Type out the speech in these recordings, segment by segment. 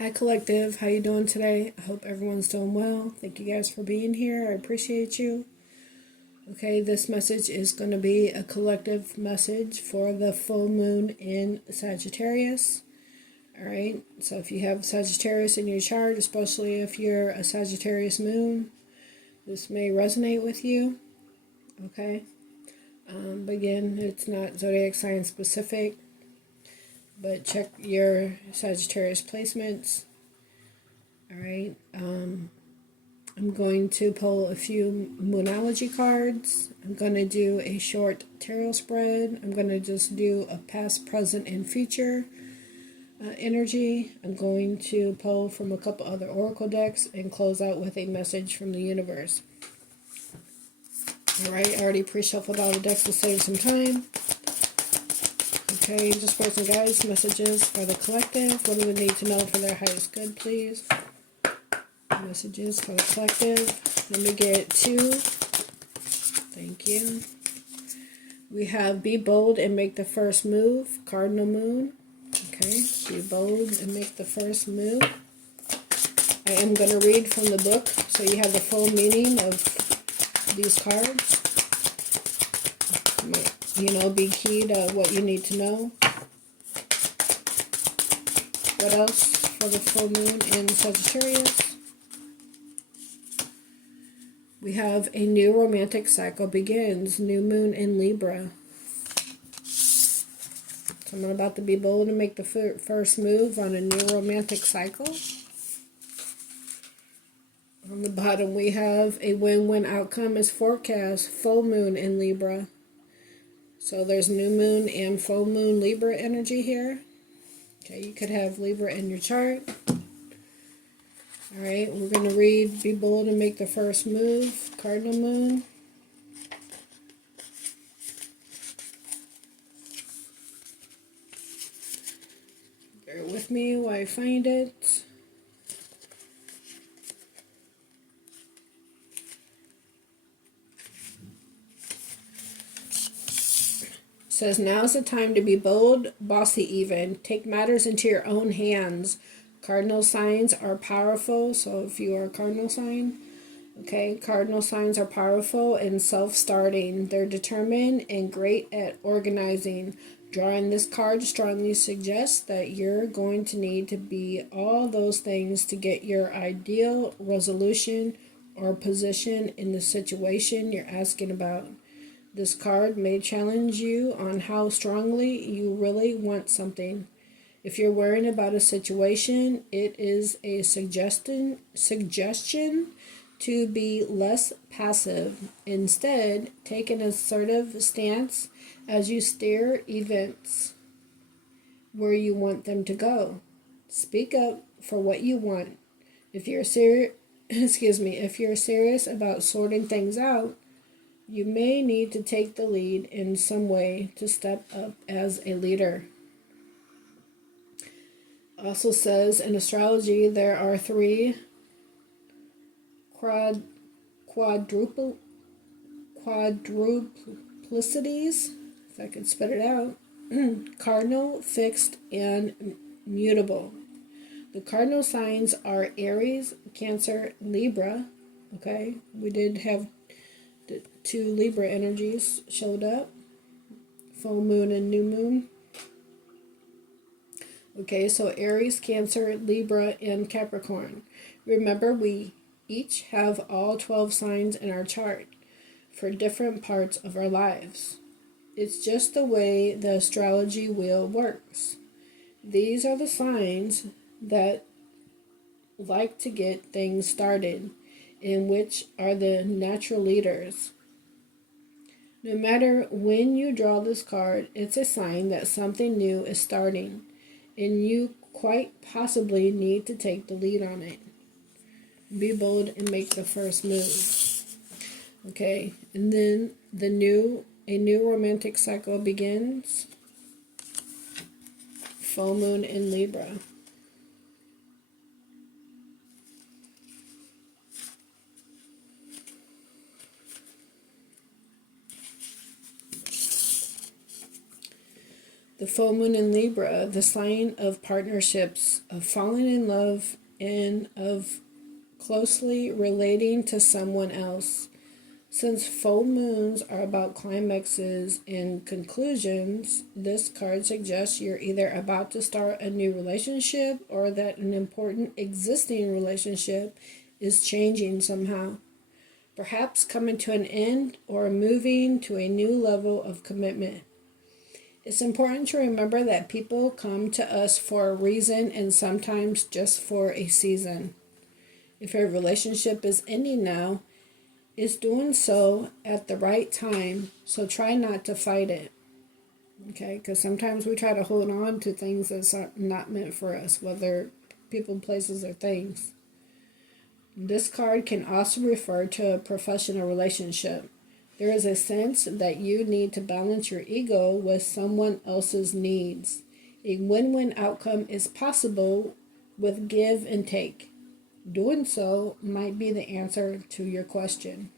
Hi Collective, how you doing today? I hope everyone's doing well. Thank you guys for being here. I appreciate you. Okay, this message is going to be a collective message for the full moon in Sagittarius. Alright, so if you have Sagittarius in your chart, especially if you're a Sagittarius moon, this may resonate with you. Okay, but again, it's not zodiac sign specific, but check your Sagittarius placements. Alright, I'm going to pull a few Moonology cards. I'm going to do a short tarot spread. I'm going to just do a past, present, and future energy. I'm going to pull from a couple other oracle decks and close out with a message from the universe. Alright, I already pre-shuffled all the decks to save some time. Okay, just boys and guys, messages for the collective. What do they need to know for their highest good, please? Messages for the collective. Let me get two. Thank you. We have be bold and make the first move. Cardinal moon. Okay, be bold and make the first move. I am going to read from the book so you have the full meaning of these cards. You know, be key to what you need to know. What else for the full moon in Sagittarius? We have a new romantic cycle begins. New moon in Libra. Someone about to be bold and make the first move on a new romantic cycle. On the bottom we have a win-win outcome is forecast. Full moon in Libra. So there's new moon and full moon Libra energy here. Okay, you could have Libra in your chart. Alright, we're going to read Be Bold and Make the First Move, Cardinal Moon. Bear with me while I find it. It says, now's the time to be bold, bossy even. Take matters into your own hands. Cardinal signs are powerful, so if you are a cardinal sign, okay, cardinal signs are powerful and self-starting. They're determined and great at organizing. Drawing this card strongly suggests that you're going to need to be all those things to get your ideal resolution or position in the situation you're asking about. This card may challenge you on how strongly you really want something. If you're worrying about a situation, it is a suggestion to be less passive. Instead, take an assertive stance as you steer events where you want them to go. Speak up for what you want. If you're if you're serious about sorting things out, you may need to take the lead in some way to step up as a leader. Also says in astrology there are three quadruplicities, if I could spit it out. Cardinal, fixed, and mutable. The cardinal signs are Aries, Cancer, Libra. Okay, we did have the two Libra energies showed up. Full moon and new moon. Okay, so Aries, Cancer, Libra, and Capricorn. Remember, we each have all 12 signs in our chart for different parts of our lives. It's just the way the astrology wheel works. These are the signs that like to get things started, and which are the natural leaders. No matter when you draw this card, it's a sign that something new is starting, and you quite possibly need to take the lead on it. Be bold and make the first move. Okay, and then a new romantic cycle begins. Full moon in Libra. The full moon in Libra, the sign of partnerships, of falling in love, and of closely relating to someone else. Since full moons are about climaxes and conclusions, this card suggests you're either about to start a new relationship or that an important existing relationship is changing somehow. Perhaps coming to an end or moving to a new level of commitment. It's important to remember that people come to us for a reason and sometimes just for a season. If a relationship is ending now, it's doing so at the right time, so try not to fight it. Okay, because sometimes we try to hold on to things that's not meant for us, whether people, places, or things. This card can also refer to a professional relationship. There is a sense that you need to balance your ego with someone else's needs. A win-win outcome is possible with give and take. Doing so might be the answer to your question.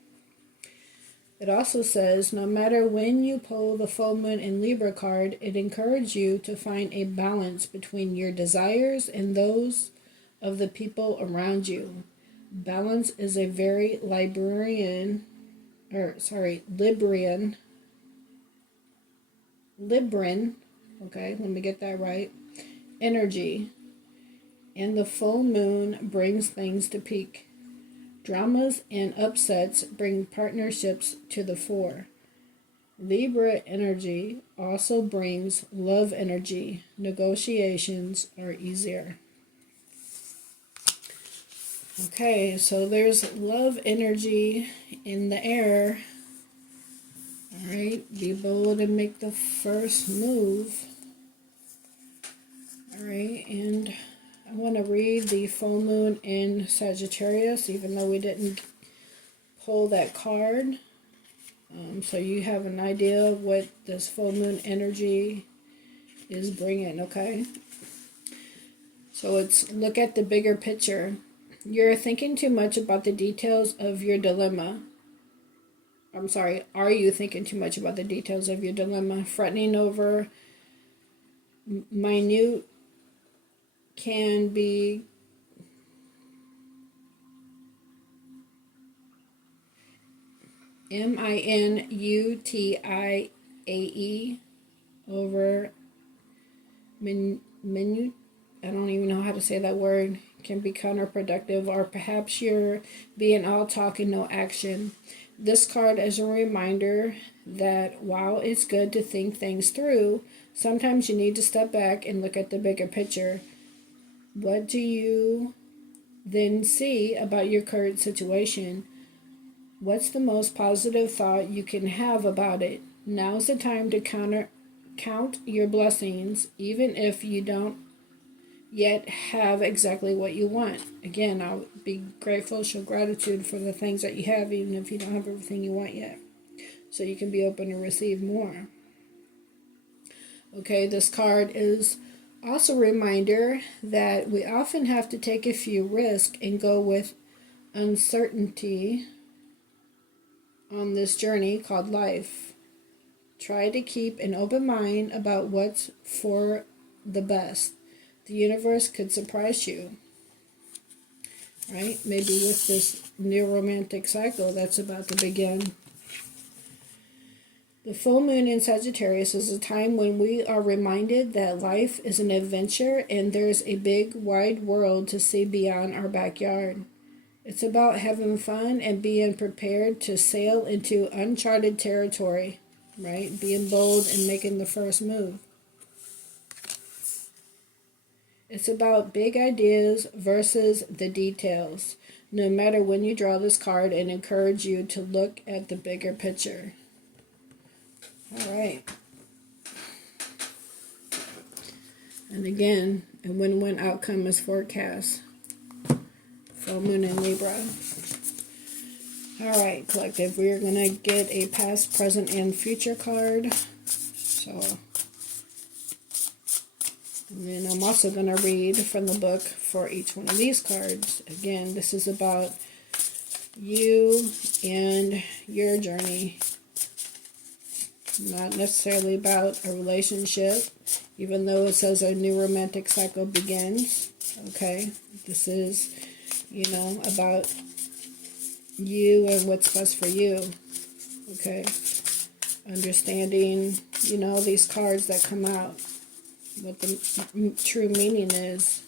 It also says, no matter when you pull the full moon in Libra card, it encourages you to find a balance between your desires and those of the people around you. Balance is a very Libran, okay, let me get that right, energy. And the full moon brings things to peak. Dramas and upsets bring partnerships to the fore. Libra energy also brings love energy. Negotiations are easier. Okay, so there's love energy in the air. All right, be bold and make the first move. All right, and I want to read the full moon in Sagittarius, even though we didn't pull that card. So you have an idea of what this full moon energy is bringing, okay? So it's look at the bigger picture. You're thinking too much about the details of your dilemma. Are you thinking too much about the details of your dilemma? Fretting over minute can be minutiae over minute. I don't even know how to say that word. Can be counterproductive, or perhaps you're being all talk and no action. This card is a reminder that while it's good to think things through, sometimes you need to step back and look at the bigger picture. What do you then see about your current situation? What's the most positive thought you can have about it? Now's the time to count your blessings, even if you don't yet have exactly what you want. Again, I'll be grateful, show gratitude for the things that you have, even if you don't have everything you want yet. So you can be open to receive more. Okay, this card is also a reminder that we often have to take a few risks and go with uncertainty on this journey called life. Try to keep an open mind about what's for the best. The universe could surprise you, right? Maybe with this new romantic cycle that's about to begin. The full moon in Sagittarius is a time when we are reminded that life is an adventure and there's a big, wide world to see beyond our backyard. It's about having fun and being prepared to sail into uncharted territory, right? Being bold and making the first move. It's about big ideas versus the details. No matter when you draw this card, and encourage you to look at the bigger picture. All right. And again, a win-win outcome is forecast. Full moon in Libra. All right, collective. We're going to get a past, present, and future card. And then I'm also going to read from the book for each one of these cards. Again, this is about you and your journey. not necessarily about a relationship, even though it says a new romantic cycle begins. Okay, this is, about you and what's best for you. Okay, understanding, these cards that come out, what the true meaning is,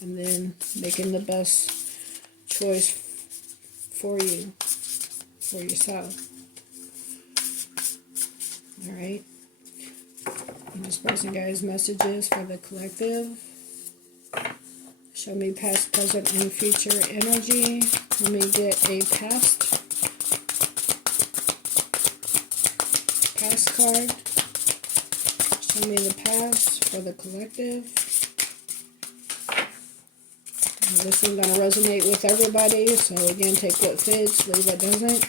and then making the best choice for you, for yourself. Alright, I'm dispersing guys' messages for the collective. Show me past, present, and future energy. Let me get a past card. Show me the past for the collective. Now, this is going to resonate with everybody, so again, take what fits, leave what doesn't.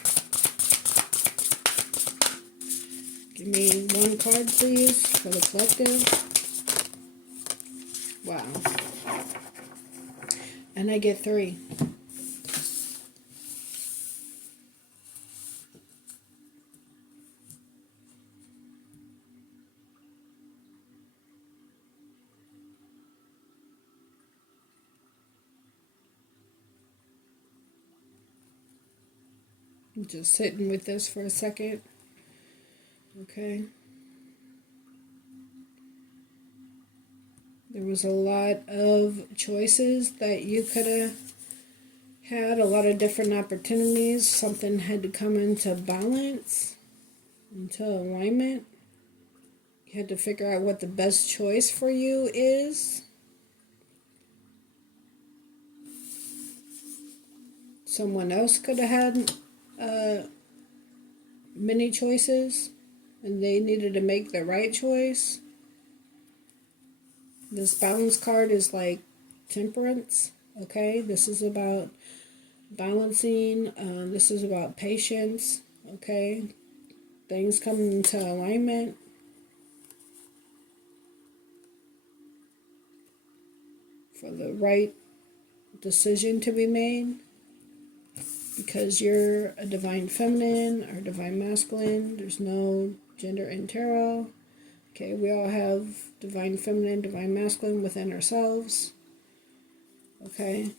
Give me one card, please, for the collective. Wow. And I get 3. I'm just sitting with this for a second. Okay. There was a lot of choices that you could have had, a lot of different opportunities. Something had to come into balance, into alignment. You had to figure out what the best choice for you is. Someone else could have had many choices, and they needed to make the right choice. This balance card is like temperance. Okay, this is about balancing. This is about patience. Okay, things come into alignment. For the right decision to be made. Because you're a divine feminine or divine masculine. There's no gender in tarot. Okay, we all have divine feminine, divine masculine within ourselves. Okay.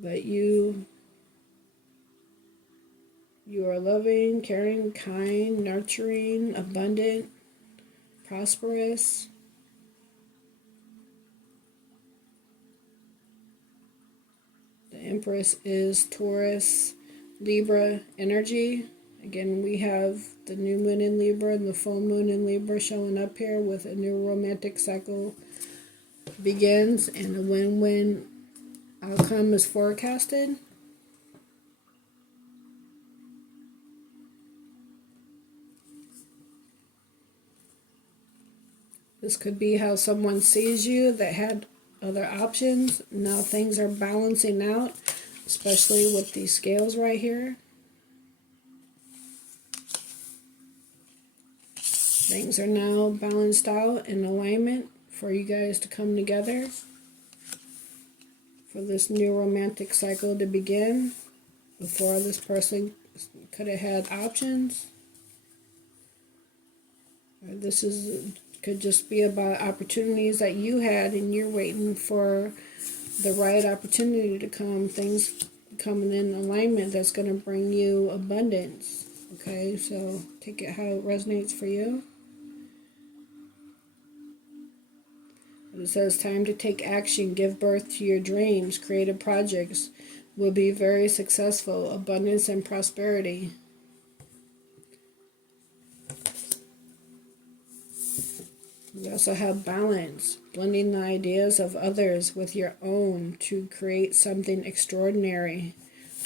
But you are loving, caring, kind, nurturing, abundant, prosperous. The Empress is Taurus, Libra energy. Again, we have the new moon in Libra and the full moon in Libra showing up here with a new romantic cycle begins and a win-win outcome is forecasted. This could be how someone sees you that had other options. Now things are balancing out, especially with these scales right here. Things are now balanced out in alignment for you guys to come together, for this new romantic cycle to begin. Before, this person could have had options. Or this could just be about opportunities that you had and you're waiting for the right opportunity to come. Things coming in alignment that's going to bring you abundance. Okay, so take it how it resonates for you. It says time to take action, give birth to your dreams, creative projects will be very successful, abundance and prosperity. We also have balance, blending the ideas of others with your own to create something extraordinary.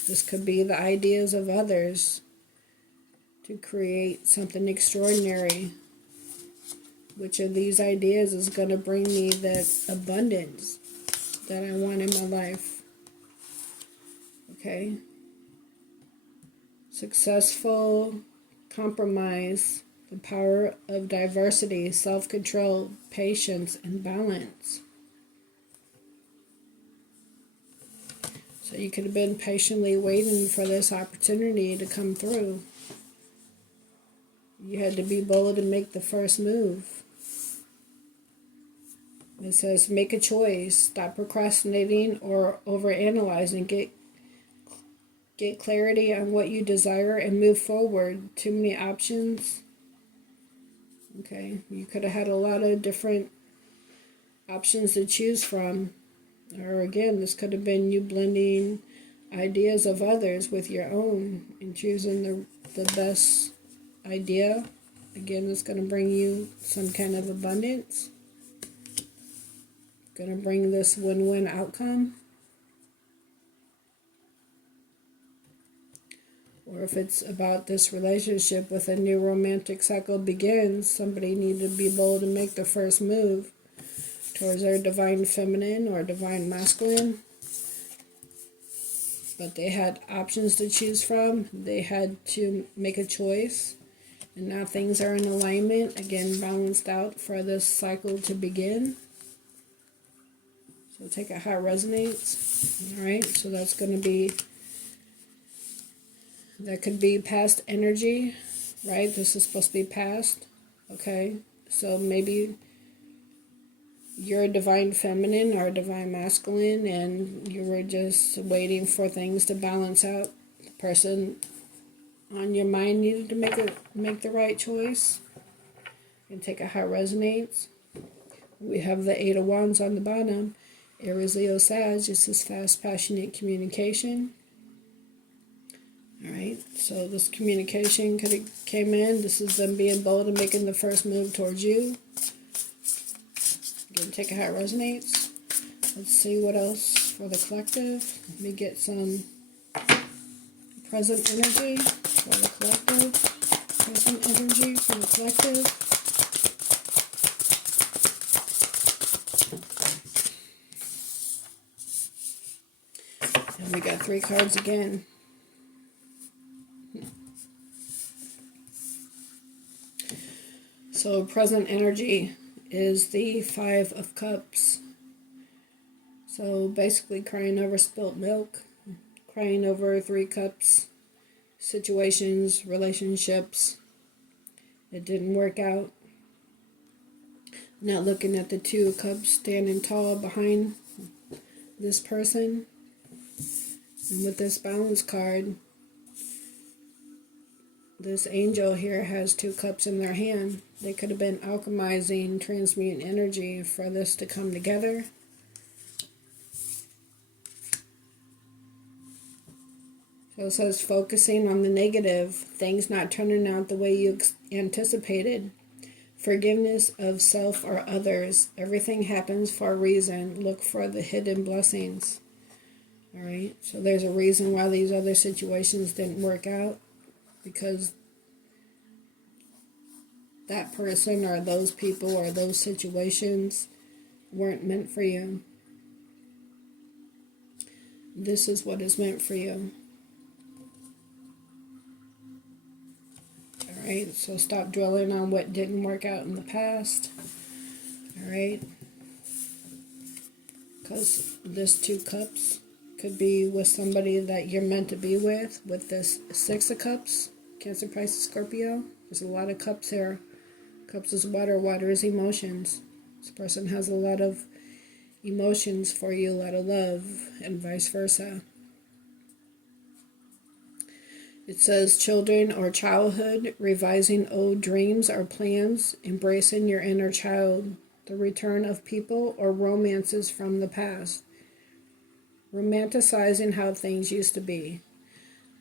This could be the ideas of others to create something extraordinary. Which of these ideas is going to bring me that abundance that I want in my life? Okay. Successful compromise, the power of diversity, self-control, patience, and balance. So you could have been patiently waiting for this opportunity to come through. You had to be bold and make the first move. It says make a choice. Stop procrastinating or overanalyzing. Get clarity on what you desire and move forward. Too many options. Okay, you could have had a lot of different options to choose from. Or again, this could have been you blending ideas of others with your own and choosing the best idea. Again, it's going to bring you some kind of abundance. Going to bring this win-win outcome. Or if it's about this relationship with a new romantic cycle begins, somebody needed to be bold and make the first move towards their divine feminine or divine masculine. But they had options to choose from. They had to make a choice. And now things are in alignment, again balanced out for this cycle to begin. So take it how it resonates. Alright, so that's going to be, that could be past energy, right? This is supposed to be past. Okay, so maybe you're a divine feminine or a divine masculine and you were just waiting for things to balance out. The person on your mind needed to make the right choice. And take it how it resonates. We have the Eight of Wands on the bottom. Aries, Leo, Sag. This is fast, passionate communication. Alright, so this communication could have came in. This is them being bold and making the first move towards you. Again, take it how it resonates. Let's see what else for the collective. Let me get some present energy for the collective. Present energy for the collective. And we got 3 cards again. So present energy is the 5 of Cups. So basically crying over spilt milk, crying over 3 cups, situations, relationships that didn't work out. Not looking at the 2 of Cups standing tall behind this person. And with this balance card, this angel here has 2 cups in their hand. They could have been alchemizing, transmuting energy for this to come together. So it says focusing on the negative, things not turning out the way you anticipated. Forgiveness of self or others. Everything happens for a reason. Look for the hidden blessings. Alright, so there's a reason why these other situations didn't work out. Because that person or those people or those situations weren't meant for you. This is what is meant for you. Alright, so stop dwelling on what didn't work out in the past. Alright. Because this 2 cups could be with somebody that you're meant to be with this 6 of Cups. Cancer, Pisces, Scorpio. There's a lot of cups here. Cups is water. Water is emotions. This person has a lot of emotions for you, a lot of love, and vice versa. It says children or childhood, revising old dreams or plans, embracing your inner child, the return of people or romances from the past, romanticizing how things used to be.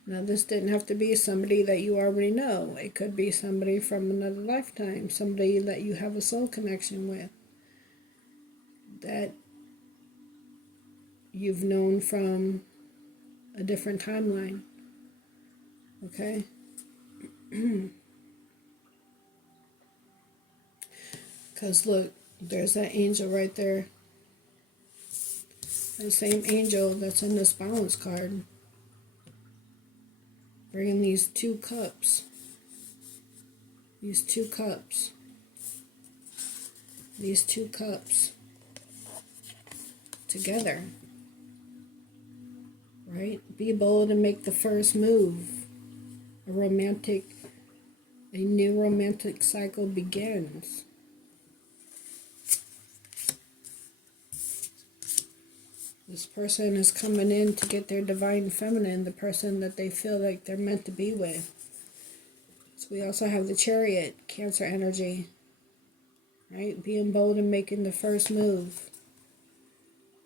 Now, this didn't have to be somebody that you already know. It could be somebody from another lifetime, somebody that you have a soul connection with, that you've known from a different timeline. Okay? Because look, there's that angel right there. The same angel that's in this balance card. Bringing these 2 cups. These 2 cups. These 2 cups together. right? Be bold and make the first move. A new romantic cycle begins. This person is coming in to get their divine feminine, the person that they feel like they're meant to be with. So we also have the Chariot, Cancer energy, right? Being bold and making the first move.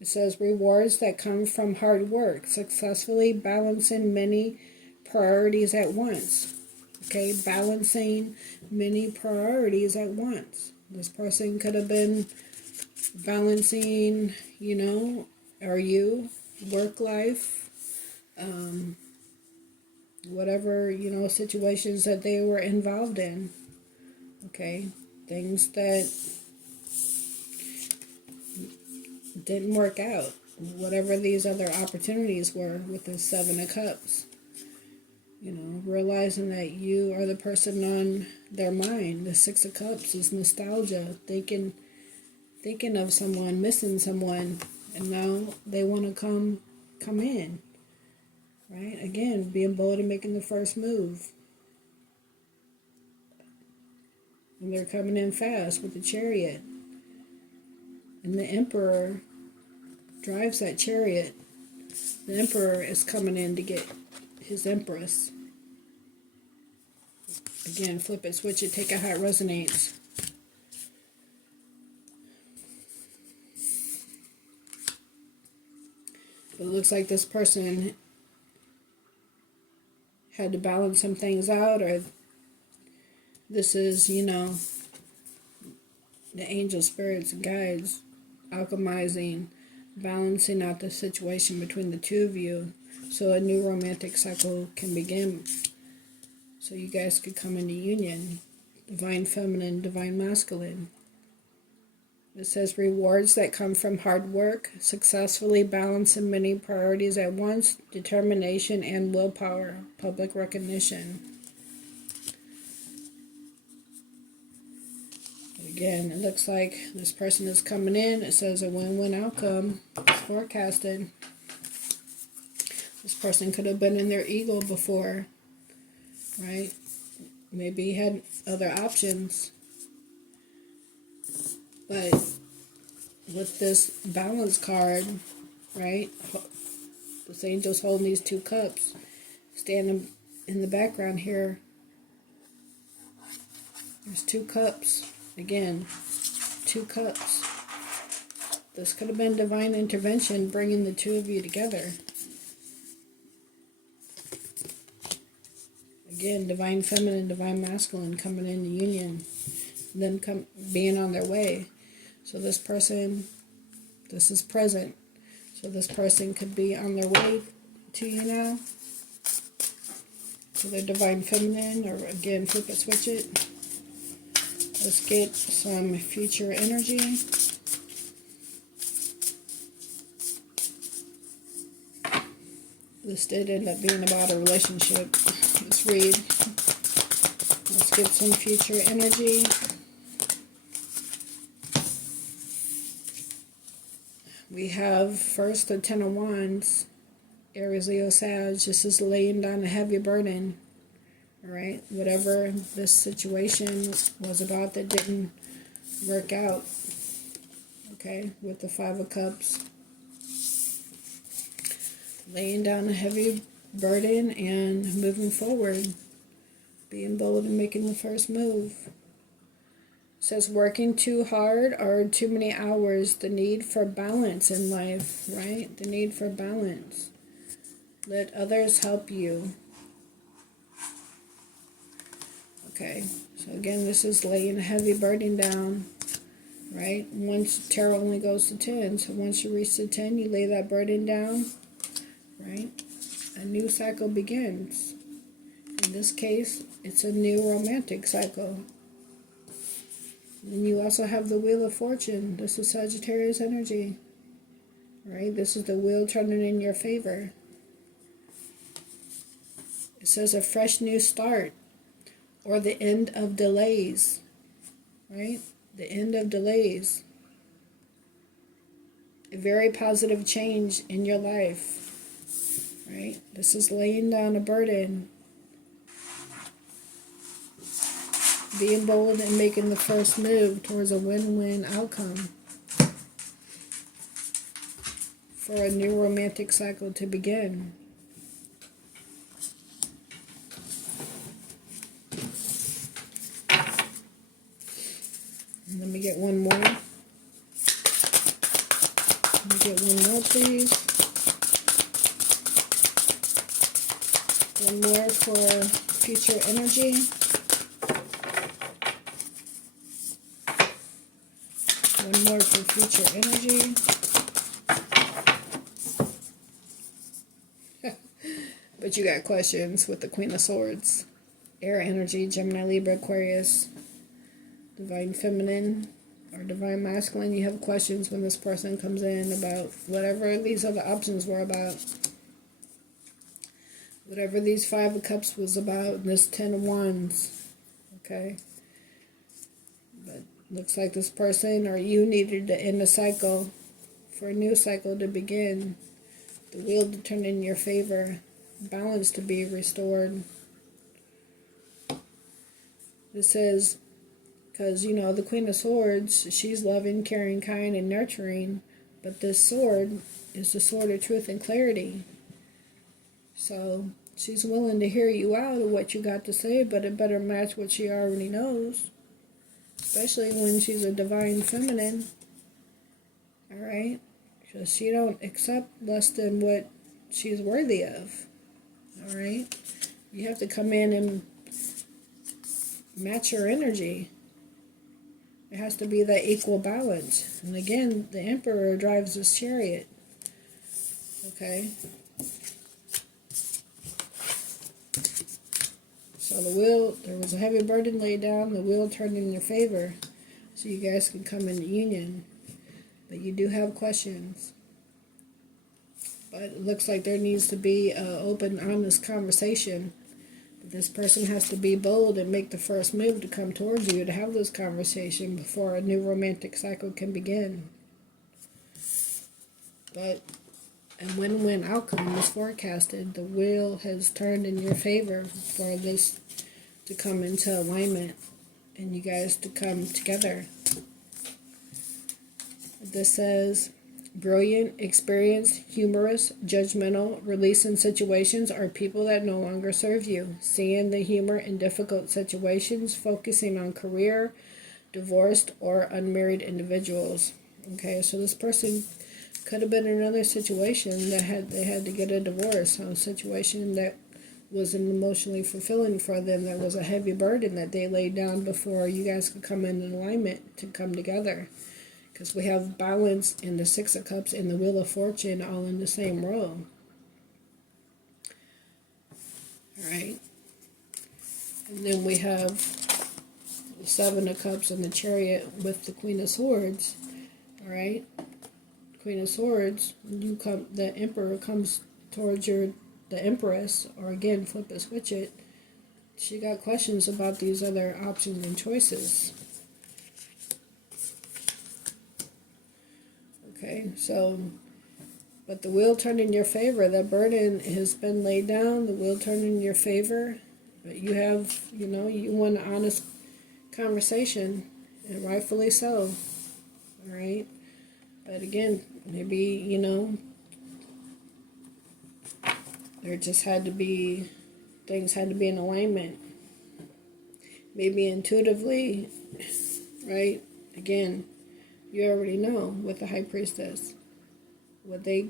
It says rewards that come from hard work, successfully balancing many priorities at once. Okay, balancing many priorities at once. This person could have been balancing, work life, whatever, situations that they were involved in. Okay, things that didn't work out, whatever these other opportunities were with the Seven of Cups. Realizing that you are the person on their mind. The Six of Cups is nostalgia, thinking of someone, missing someone, and now they want to come in. Right? Again, being bold and making the first move. And they're coming in fast with the Chariot. And the Emperor drives that chariot. The Emperor is coming in to get his Empress. Again, flip it, switch it, take it how it resonates. But it looks like this person had to balance some things out, or this is, the angel spirits and guides alchemizing, balancing out the situation between the two of you so a new romantic cycle can begin. So you guys could come into union, divine feminine, divine masculine. It says rewards that come from hard work, successfully balancing many priorities at once, determination and willpower, public recognition. Again, it looks like this person is coming in. It says a win-win outcome. It's forecasted. This person could have been in their ego before, right? Maybe had other options. But with this balance card, right? This angel's holding these two cups. Standing in the background here, there's two cups. Again, two cups. This could have been divine intervention bringing the two of you together. Again, divine feminine, divine masculine coming into union. Them being on their way. So this person, this is present. So this person could be on their way to you now. So they're divine feminine, or again, flip it, switch it. Let's get some future energy. This did end up being about a relationship. Let's read. Let's get some future energy. We have first the Ten of Wands. Aries, Leo, Sag. This is laying down a heavy burden. Alright, whatever this situation was about that didn't work out. Okay, with the Five of Cups. Laying down a heavy burden and moving forward. Being bold and making the first move. It says working too hard or too many hours. The need for balance in life, right? The need for balance. Let others help you. Okay, so again, this is laying a heavy burden down, right? Once tarot only goes to 10, so once you reach the 10, you lay that burden down, right? A new cycle begins. In this case, it's a new romantic cycle. And you also have the Wheel of Fortune. This is Sagittarius energy, right? This is the wheel turning in your favor. It says a fresh new start. Or the end of delays, right? The end of delays. A very positive change in your life. right? This is laying down a burden, being bold and making the first move towards a win-win outcome for a new romantic cycle to begin. Let me get one more. Let me get one more, please. One more for future energy. One more for future energy. But you got questions with the Queen of Swords. Air energy, Gemini, Libra, Aquarius, Divine Feminine, or Divine Masculine. You have questions when this person comes in about whatever these other options were about. Whatever these Five of Cups was about, and this Ten of Wands. Okay? But looks like this person or you needed to end a cycle for a new cycle to begin. The wheel to turn in your favor. Balance to be restored. This says, because, you know, the Queen of Swords, she's loving, caring, kind, and nurturing. But this sword is the sword of truth and clarity. So she's willing to hear you out of what you got to say, but it better match what she already knows. Especially when she's a Divine Feminine. Alright? Because she don't accept less than what she's worthy of. Alright? You have to come in and match your energy. It has to be that equal balance. And again, the Emperor drives this chariot. Okay? So the wheel, there was a heavy burden laid down, the wheel turned in your favor. So you guys can come into union. But you do have questions. But it looks like there needs to be an open, honest conversation. But this person has to be bold and make the first move to come towards you to have this conversation before a new romantic cycle can begin. But a win-win outcome is forecasted. The wheel has turned in your favor for this to come into alignment and you guys to come together. This says, brilliant, experienced, humorous, judgmental, releasing situations are people that no longer serve you. Seeing the humor in difficult situations, focusing on career, divorced, or unmarried individuals. Okay, so this person could have been in another situation that they had to get a divorce, a situation that wasn't emotionally fulfilling for them, that was a heavy burden that they laid down before you guys could come in alignment to come together. Because we have balance in the Six of Cups and the Wheel of Fortune all in the same row. Alright. And then we have the Seven of Cups and the Chariot with the Queen of Swords. Alright. Queen of Swords, the Emperor comes towards the Empress, or again, flip it, switch it. She got questions about these other options and choices. Okay, so, but the wheel turned in your favor. That burden has been laid down. The wheel turned in your favor. But you have, you want an honest conversation, and rightfully so. All right? But again, maybe, there just had to be, things had to be in alignment. Maybe intuitively, right? Again, you already know with the High Priestess. What they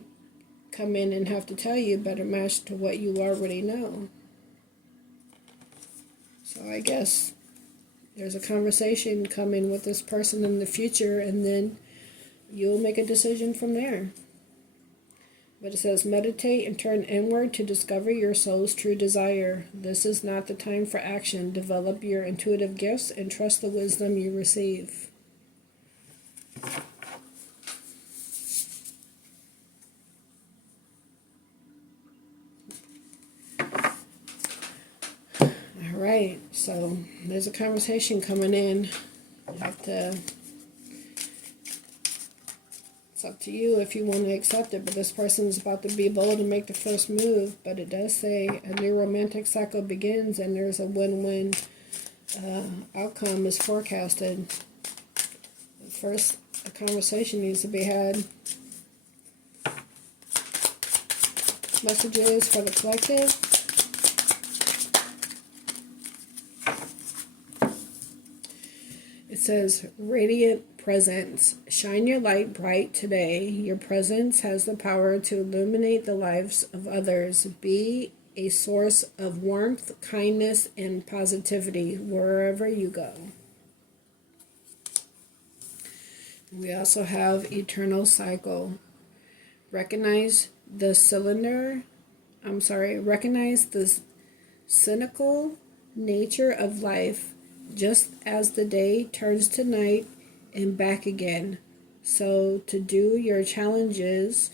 come in and have to tell you better match to what you already know. So I guess there's a conversation coming with this person in the future, and then you'll make a decision from there. But it says, meditate and turn inward to discover your soul's true desire. This is not the time for action. Develop your intuitive gifts and trust the wisdom you receive. Alright, so there's a conversation coming in. You have to It's up to you if you want to accept it, but this person is about to be bold and make the first move. But it does say a new romantic cycle begins, and there's a win-win outcome is forecasted. First, a conversation needs to be had. Messages for the collective. It says, radiant presence. Shine your light bright today. Your presence has the power to illuminate the lives of others. Be a source of warmth, kindness, and positivity wherever you go. We also have eternal cycle. Recognize the cynical nature of life, just as the day turns to night and back again. So to do your challenges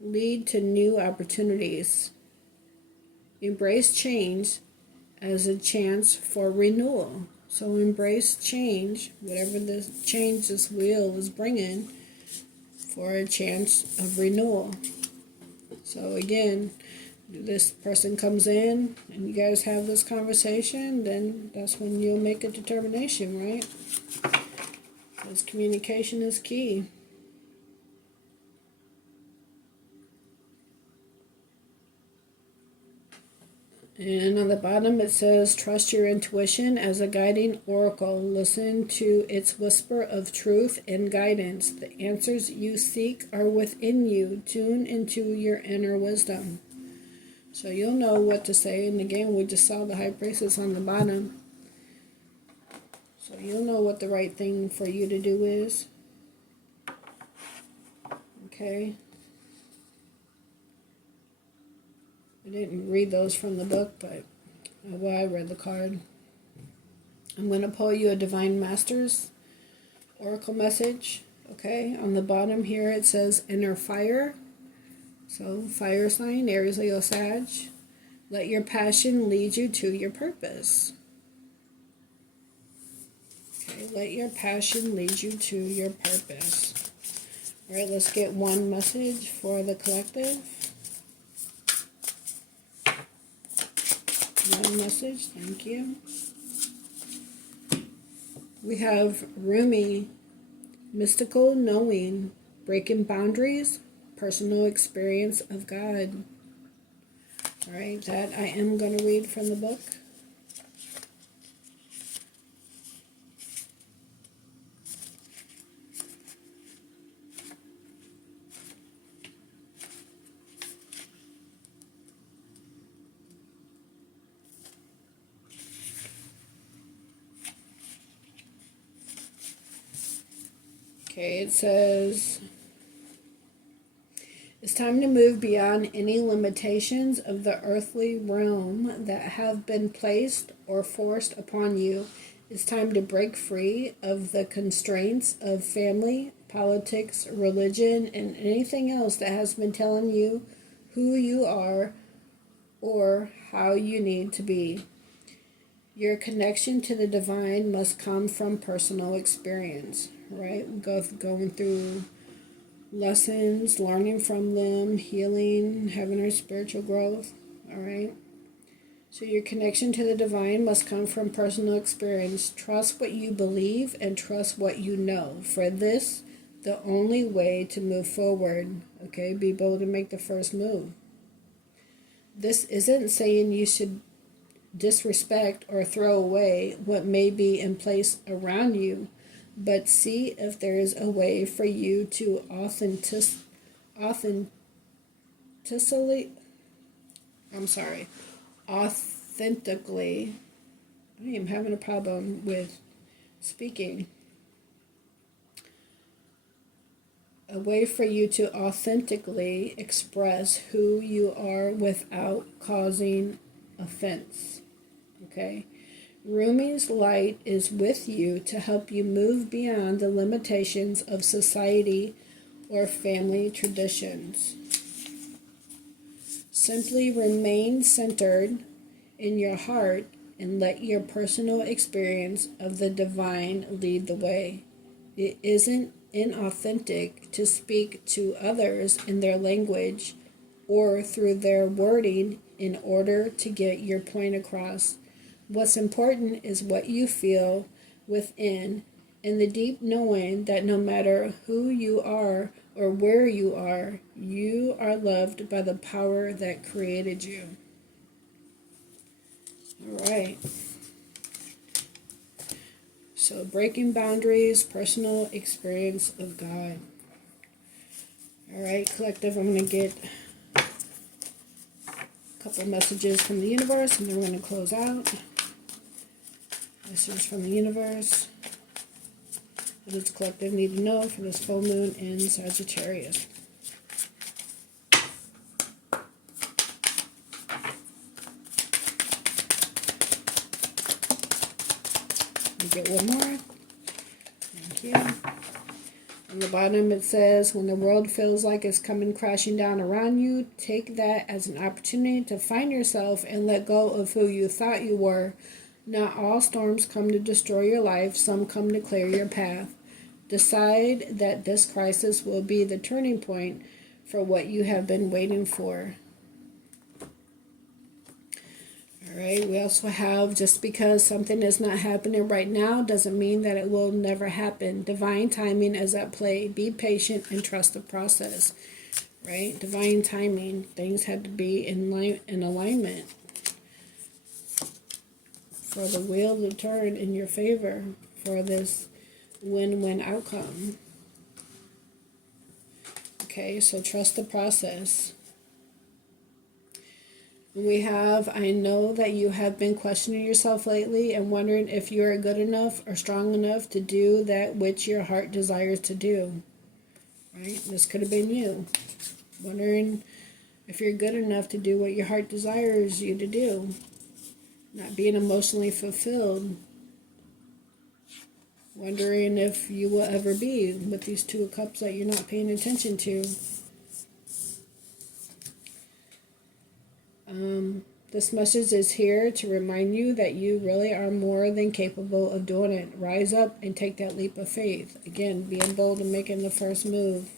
lead to new opportunities. Embrace change as a chance for renewal. So embrace change, whatever the change this wheel is bringing, for a chance of renewal. So again, this person comes in and you guys have this conversation, then that's when you'll make a determination, right? Because communication is key. And on the bottom it says, trust your intuition as a guiding oracle. Listen to its whisper of truth and guidance. The answers you seek are within you. Tune into your inner wisdom. So you'll know what to say. And again, we just saw the High Priestess on the bottom. So you'll know what the right thing for you to do is. Okay. I didn't read those from the book, but well, I read the card. I'm going to pull you a Divine Masters Oracle message. Okay, on the bottom here it says inner fire. So fire sign, Aries, Leo, Sag. Let your passion lead you to your purpose. Okay, let your passion lead you to your purpose. All right, let's get one message for the collective. One message, thank you. We have Rumi, mystical knowing, breaking boundaries, personal experience of God. All right, that I am going to read from the book. Okay, it says, it's time to move beyond any limitations of the earthly realm that have been placed or forced upon you. It's time to break free of the constraints of family, politics, religion, and anything else that has been telling you who you are or how you need to be. Your connection to the divine must come from personal experience, right? Going through lessons, learning from them, healing, having our spiritual growth, all right? So your connection to the divine must come from personal experience. Trust what you believe and trust what you know. For this, the only way to move forward, okay? Be bold and make the first move. This isn't saying you should disrespect or throw away what may be in place around you, but see if there is a way for you to authentically, I am having a problem with speaking. A way for you to authentically express who you are without causing offense. Okay? Rumi's light is with you to help you move beyond the limitations of society or family traditions. Simply remain centered in your heart and let your personal experience of the divine lead the way. It isn't inauthentic to speak to others in their language or through their wording in order to get your point across. What's important is what you feel within and the deep knowing that no matter who you are or where you are loved by the power that created you. All right. So, breaking boundaries, personal experience of God. All right, collective, I'm going to get a couple messages from the universe, and then we're going to close out. Messages from the universe. What does the collective need to know for this full moon in Sagittarius? We get one more. Thank you. On the bottom it says, when the world feels like it's coming crashing down around you, take that as an opportunity to find yourself and let go of who you thought you were. Not all storms come to destroy your life. Some come to clear your path. Decide that this crisis will be the turning point for what you have been waiting for. Alright, we also have, just because something is not happening right now doesn't mean that it will never happen. Divine timing is at play. Be patient and trust the process. Right? Divine timing. Things had to be in alignment for the wheel to turn in your favor for this win-win outcome. Okay, so trust the process. We have, I know that you have been questioning yourself lately and wondering if you are good enough or strong enough to do that which your heart desires to do. Right? This could have been you. Wondering if you're good enough to do what your heart desires you to do. Not being emotionally fulfilled. Wondering if you will ever be with these Two of Cups that you're not paying attention to. This message is here to remind you that you really are more than capable of doing it. Rise up and take that leap of faith. Again, being bold and making the first move.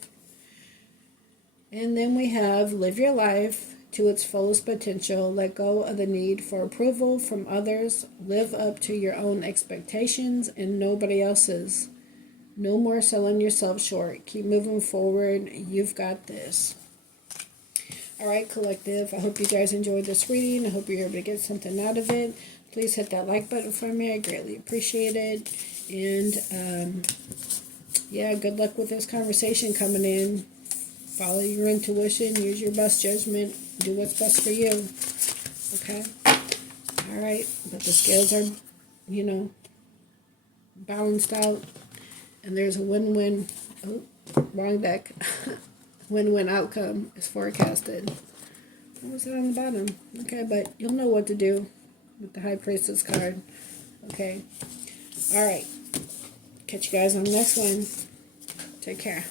And then we have live your life to its fullest potential. Let go of the need for approval from others. Live up to your own expectations and nobody else's. No more selling yourself short. Keep moving forward. You've got this. Alright, collective, I hope you guys enjoyed this reading. I hope you're able to get something out of it. Please hit that like button for me. I greatly appreciate it. And, yeah, good luck with this conversation coming in. Follow your intuition. Use your best judgment. Do what's best for you. Okay? Alright, but the scales are, balanced out. And there's a win-win. Oh, wrong deck. Win-win outcome is forecasted. What was it on the bottom? Okay, but you'll know what to do with the High Priestess card. Okay. Alright. Catch you guys on the next one. Take care.